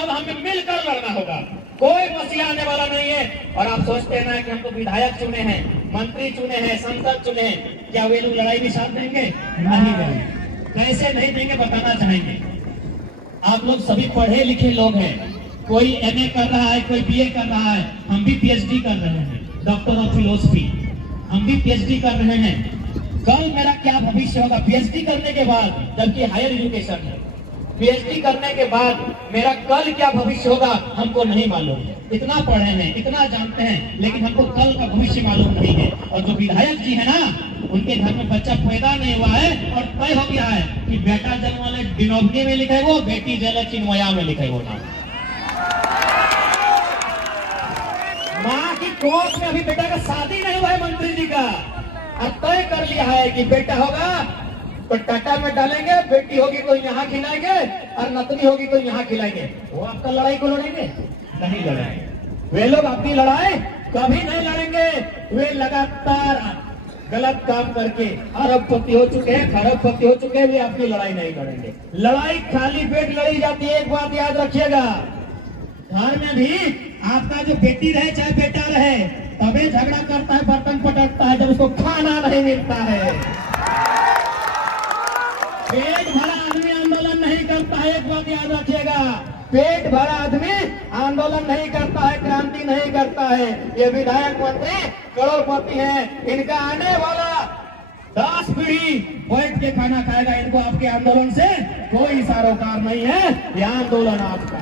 अब हमें मिलकर लड़ना होगा, कोई मसीहा आने वाला नहीं है। और आप सोचते हैं ना कि हमको विधायक चुने हैं, मंत्री चुने हैं, सांसद चुने हैं, क्या वे लोग लड़ाई में साथ देंगे? नहीं देंगे। कैसे नहीं देंगे बताना चाहेंगे। आप लोग सभी पढ़े लिखे लोग हैं, कोई एमए कर रहा है, कोई बीए कर रहा है, हम भी पीएचडी कर रहे हैं, डॉक्टर ऑफ फिलोसफी, हम भी पीएचडी कर रहे हैं। कल मेरा क्या भविष्य होगा पीएचडी करने के बाद, जबकि हायर एजुकेशन है, पीएचडी करने के बाद मेरा कल क्या भविष्य होगा हमको नहीं मालूम। इतना पढ़े हैं, इतना जानते हैं, लेकिन हमको कल का भविष्य मालूम नहीं है। और जो विधायक जी है ना, उनके घर में बच्चा पैदा नहीं हुआ है और तय हो गया है कि बेटा जन्म वाले डिनोवनी में लिखे वो, बेटी जन्म चिन्मया में लिखे वो नाम। माँ की कोख में अभी बेटा का शादी नहीं हुआ है मंत्री जी का, अब तय कर लिया है कि बेटा होगा तो टाटा में डालेंगे, बेटी होगी तो यहाँ खिलाएंगे और नतनी होगी तो यहाँ खिलाएंगे। वो आपका लड़ाई को लड़ेंगे? नहीं लड़ेंगे। वे लोग अपनी लड़ाई कभी नहीं लड़ेंगे। वे लगातार गलत काम करके अरबपति हो चुके हैं, खरबपति हो चुके हैं, वे अपनी लड़ाई नहीं लड़ेंगे। लड़ाई खाली पेट लड़ी जाती है। एक बात याद रखिएगा, घर में भी आपका जो बेटी रहे चाहे बेटा रहे, तभी झगड़ा करता है, बर्तन पटकता है जब उसको खाना नहीं मिलता है। पेट भरा आदमी आंदोलन नहीं करता है। एक बात याद रखिएगा, पेट भरा आदमी आंदोलन नहीं करता है, क्रांति नहीं करता है। ये विधायक मंत्री करोड़पति हैं, इनका आने वाला 10 पीढ़ी बैठ के खाना खाएगा। इनको आपके आंदोलन से कोई सरोकार नहीं है, ये आंदोलन आपका।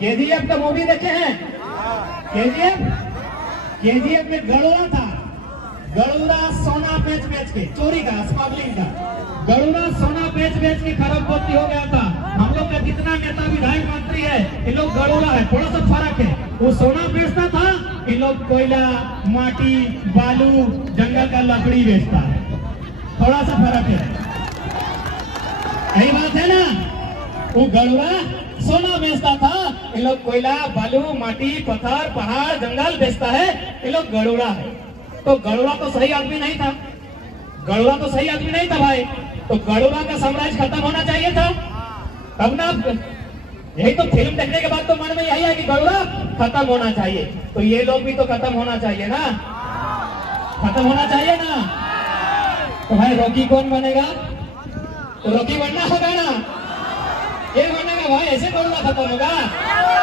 केजीएफ का मूवी देखे हैं? केजीएफ में गड़ोरा था, गड़ोरा सोना बेच बेच के, चोरी का, स्मगलिंग का, गड़ोरा सोना बेच बेच के खरबपति हो गया था। हम लोग का जितना नेता विधायक मंत्री है, इन लोग गड़ोरा है, थोड़ा सा फर्क है। वो सोना बेचता था, इन लोग कोयला, माटी, बालू, जंगल का लकड़ी बेचता है, थोड़ा सा फर्क है। यही बात है ना? वो गड़ोरा सोना बेचता था, इन लोग कोयला, बालू, माटी, पत्थर, पहाड़, जंगल बेचता है, इन लोग गड़ोरा है। तो गड़ोरा तो सही आदमी नहीं था, गड़ोरा तो सही आदमी नहीं था भाई। तो गड़ोरा का साम्राज्य खत्म होना चाहिए था, तब ना। यही तो फिल्म देखने के बाद तो मन में यही है कि गड़ोरा खत्म होना चाहिए। तो ये लोग भी तो खत्म होना चाहिए ना, खत्म होना चाहिए ना। तो भाई रॉकी कौन बनेगा? तो रॉकी बनना होगा ना, ये बनेगा भाई, ऐसे गड़ोरा खत्म होगा।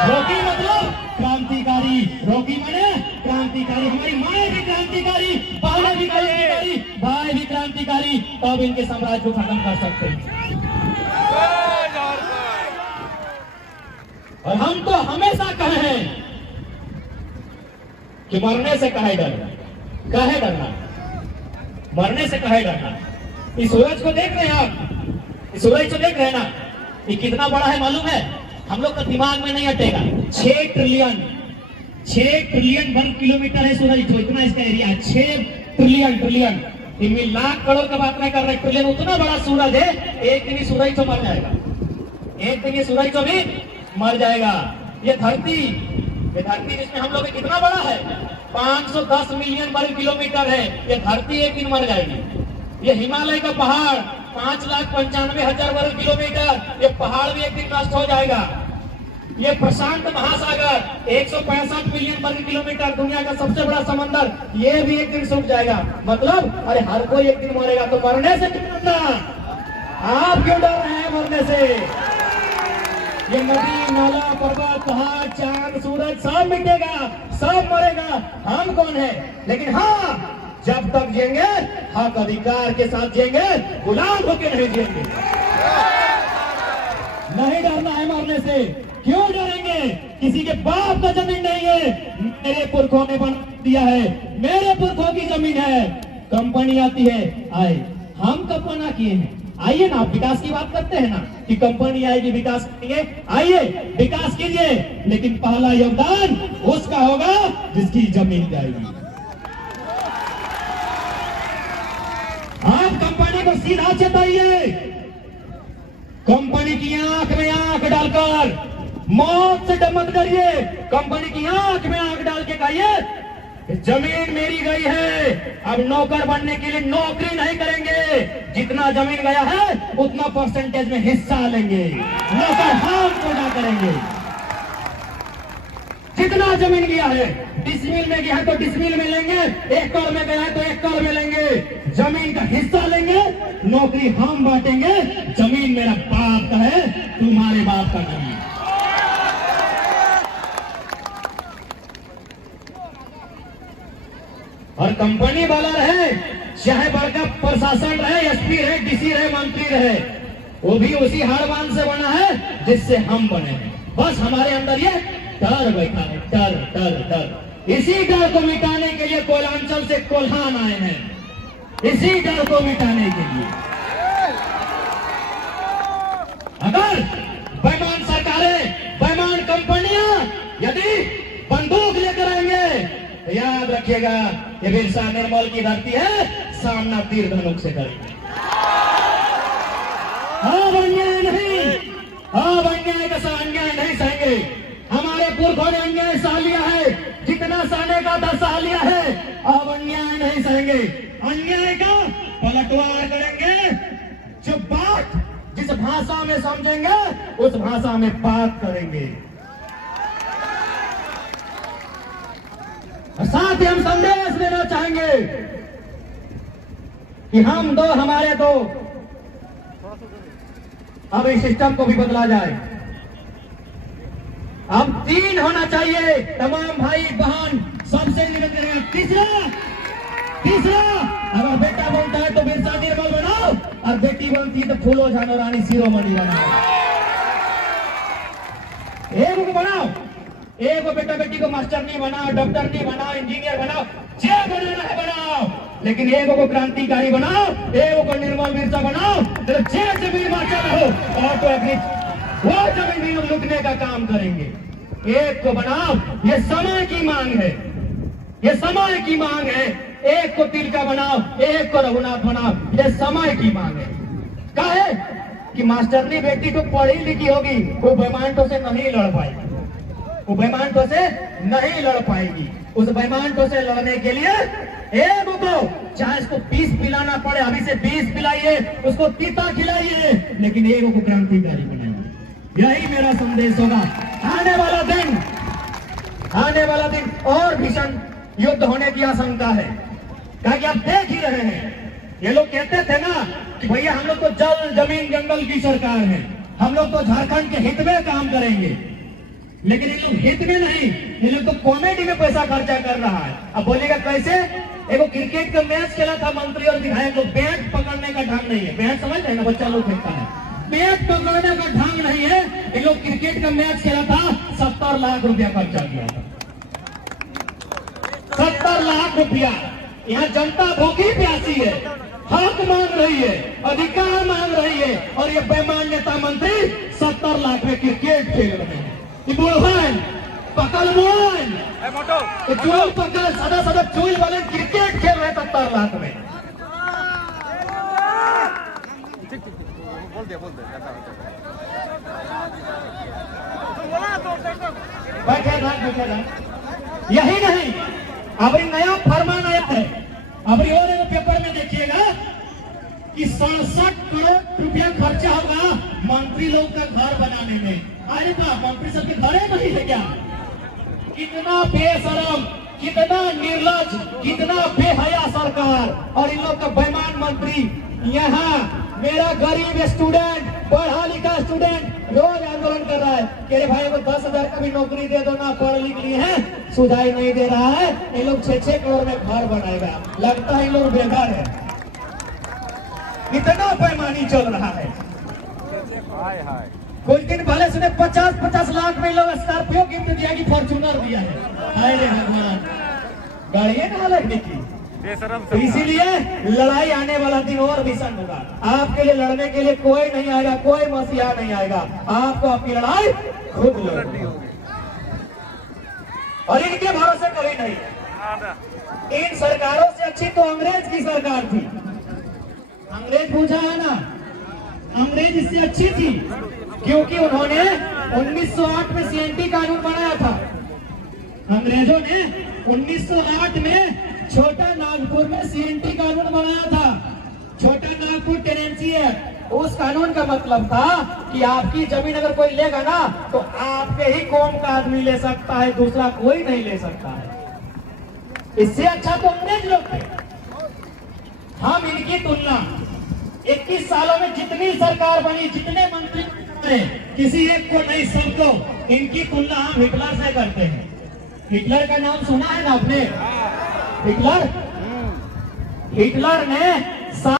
रॉकी मतलब क्रांतिकारी, रॉकी माने क्रांतिकारी। हमारी माए भी क्रांतिकारी, बहनें भी क्रांतिकारी, भाई भी क्रांतिकारी, तब इनके साम्राज्य को खत्म कर सकते हैं। और हम तो हमेशा कहे हैं कि मरने से काहे डरना, काहे डरना, मरने से काहे डरना। इस सूरज को देख रहे हैं आप, इस सूरज को देख रहे हैं ना, ये कितना बड़ा है मालूम है? हम लोग का दिमाग में नहीं हटेगा। 6 ट्रिलियन वर्ग किलोमीटर है सूरज, तो इतना इसका एरिया 6 ट्रिलियन। इनमें लाख करोड़ का बात नहीं कर रहे, ट्रिलियन उतना बड़ा सूरज है। एक दिन सूरज तो मर जाएगा, एक दिन ये सूरज तो भी मर जाएगा। ये धरती जिसमें हम लोग कितना बड़ा है, 510 मिलियन वर्ग किलोमीटर है। ये धरती एक दिन मर जाएगी। ये हिमालय का पहाड़ 5,95,000 वर्ग किलोमीटर, ये पहाड़ भी एक दिन नष्ट हो जाएगा। ये प्रशांत महासागर 165 मिलियन वर्ग किलोमीटर, दुनिया का सबसे बड़ा समंदर, ये भी एक दिन सूख जाएगा। मतलब अरे हर कोई एक दिन मरेगा, तो मरने से क्यों डरना? आप क्यों डर रहे हैं मरने से? ये नदी, नाला, पर्वत, पहाड़, चांद, सूरज सब मिटेगा, सब मरेगा। हम कौन है? लेकिन हाँ, जब तक जिएंगे हक अधिकार के साथ जिएंगे, गुलाम होकर नहीं जिएंगे। नहीं डरना है मरने से। क्यों डरेंगे? किसी के बाप का जमीन नहीं है, मेरे पुरखों ने बना दिया है, मेरे पुरखों की जमीन है। कंपनी आती है, आए, हम कब मना किए हैं? आइए ना, आप विकास की बात करते हैं ना कि कंपनी आएगी, विकास करेंगे, आइए विकास कीजिए, लेकिन पहला योगदान उसका होगा जिसकी जमीन जाएगी। आप कंपनी को सीधा चेताइए, कंपनी की आंख में आंख डालकर मौत से डर मत करिए। कंपनी की आंख में आंख डाल के कहिए जमीन मेरी गई है, अब नौकर बनने के लिए नौकरी नहीं करेंगे, जितना जमीन गया है उतना परसेंटेज में हिस्सा लेंगे, नौकर हम पूरा करेंगे। जितना जमीन गया है, डिसमिल में गया है तो डिसमिल में लेंगे, एकड़ में गया है तो एकड़ में लेंगे, जमीन का हिस्सा लेंगे, नौकरी हम बांटेंगे। जमीन मेरा बाप का है, तुम्हारे बाप का नहीं। और कंपनी वाला रहे, चाहे बड़का प्रशासन रहे, एसपी रहे, डीसी रहे, मंत्री रहे, वो भी उसी हारमान से बना है जिससे हम बने हैं। बस हमारे अंदर ये डर बैठा है, डर डर डर। इसी डर को मिटाने के लिए कोयलांचल से कोल्हान आए हैं, इसी डर को मिटाने के लिए। अगर बेईमान सरकारें, बेईमान कंपनियां यदि बंदूक लेकर आएंगे तो याद रखिएगा, ये बिरसा निर्मल की धरती है, सामना तीर धनुक से करेंगे। अब अन्याय नहीं, अब अन्याय का अन्याय नहीं सहेंगे। हमारे पुरखों ने अन्याय सह लिया है, जितना सहने का था सह लिया है, अब अन्याय नहीं सहेंगे। अन्याय का पलटवार करेंगे। जो बात जिस भाषा में समझेंगे उस भाषा में बात करेंगे। साथ ही हम संदेश देना चाहेंगे कि हम दो हमारे दो, अब इस सिस्टम को भी बदला जाए। अब 3 होना चाहिए, तमाम भाई बहन सबसे निवेदन है। तीसरा अगर बेटा बोलता है तो बिरसा निर्मल बनाओ, और बेटी बोलती है तो फूलो झानो रानी शिरोमणि बनाओ। एक को बनाओ, एक बेटा बेटी को मास्टर नहीं बनाओ, डॉक्टर नहीं बनाओ, इंजीनियर बनाओ, जो बनाना है बनाओ, लेकिन एक को क्रांतिकारी बनाओ, एक को निर्मल बिरसा बनाओ। तो जमीन माचा रहो और तो अपनी वो जमीन लुटने का काम करेंगे। एक को बनाओ, ये समय की मांग है, ये समय की मांग है। एक को तिलका बनाओ, एक को रघुनाथ बनाओ, ये समय की मांग है। काहे कि मास्टरनी बेटी तो पढ़ी लिखी होगी, वो बेईमानों से नहीं लड़ पाएगी, वो बेईमानों से नहीं लड़ पाएगी। उस बेईमानों से लड़ने के लिए एक को चाहे इसको 20 पिलाना पड़े, अभी से 20 पिलाइए, उसको तीता खिलाइए, लेकिन एक को क्रांतिकारी बनाइए। यही मेरा संदेश होगा। आने वाला दिन और भीषण युद्ध होने की आशंका है, क्योंकि आप देख ही रहे हैं। ये लोग कहते थे ना कि भैया हम लोग तो जल जमीन जंगल की सरकार है, हम लोग तो झारखंड के हित में काम करेंगे, लेकिन इन लोग हित में नहीं, इन लोग तो कॉमेडी में पैसा खर्चा कर रहा है। अब बोलेगा कैसे? एगो क्रिकेट का मैच खेला था मंत्री और विधायक को, बैट पकड़ने का ढंग नहीं है। बैट समझ रहे हैं ना, बच्चा लोग खेलता है, बैट पकड़ने का ढंग नहीं है। इन लोग क्रिकेट का मैच खेला था, 70 लाख रुपया खर्चा किया था, 70 लाख रुपया। यहाँ जनता भूखी प्यासी है, हक मांग रही है, अधिकार मांग रही है, और ये बेईमान नेता मंत्री 70 लाख में क्रिकेट खेल रहे हैं। पकड़ मोहन चूल पकड़ सदा चूल वाले क्रिकेट खेल रहे 70 लाख में। यही नहीं, अब नया फरमान आया है, अब और एक पेपर में देखिएगा कि 67 करोड़ रुपया खर्चा होगा मंत्री लोग का घर बनाने में। अरे बाप, मंत्री सबके घरे नहीं है क्या? कितना बेशरम, कितना निर्लज, कितना बेहया सरकार, और इन लोग का बेईमान मंत्री। यहाँ मेरा गरीब स्टूडेंट, पढ़ा लिखा स्टूडेंट रोज आंदोलन कर रहा है कि अरे भाई वो 10,000 का भी नौकरी दे दो ना, पढ़ लिख लिए हैं, सुधाई नहीं दे रहा है। ये लोग 6-6 करोड़ में घर बनाएगा, लगता है ये लोग बेघर है। इतना बेईमानी चल रहा है। कुछ दिन पहले सुने 50-50 लाख में लोग स्कॉर्पियो गिफ्ट दिया कि फॉर्च्यूनर दिया है। अरे भगवान, गाड़ियां कहाँ लगने की? तो इसीलिए लड़ाई आने वाला दिन और भीषण होगा। आपके लिए लड़ने के लिए कोई नहीं आएगा, कोई मसीहा नहीं आएगा, आपको आपकी लड़ाई खुद लड़नी होगी। और इनके भरोसे कभी नहीं। इन सरकारों से अच्छी तो अंग्रेज की सरकार थी। अंग्रेज पूछा है ना, अंग्रेज इससे अच्छी थी, क्योंकि उन्होंने 1908 में CNT कानून बनाया था। अंग्रेजों ने 1908 में छोटा नागपुर में सीएनटी कानून बनाया था, छोटा नागपुर टेनेंसी एक्ट। उस कानून का मतलब था कि आपकी जमीन अगर कोई लेगा ना तो आपके ही कौम का आदमी ले सकता है, दूसरा कोई नहीं ले सकता है। इससे अच्छा तो अंग्रेज लोग थे। हम इनकी तुलना 21 सालों में जितनी सरकार बनी, जितने मंत्री बने, किसी एक को नहीं, सबको इनकी तुलना हम हिटलर से करते हैं। हिटलर का नाम सुना है ना आपने? हिटलर ने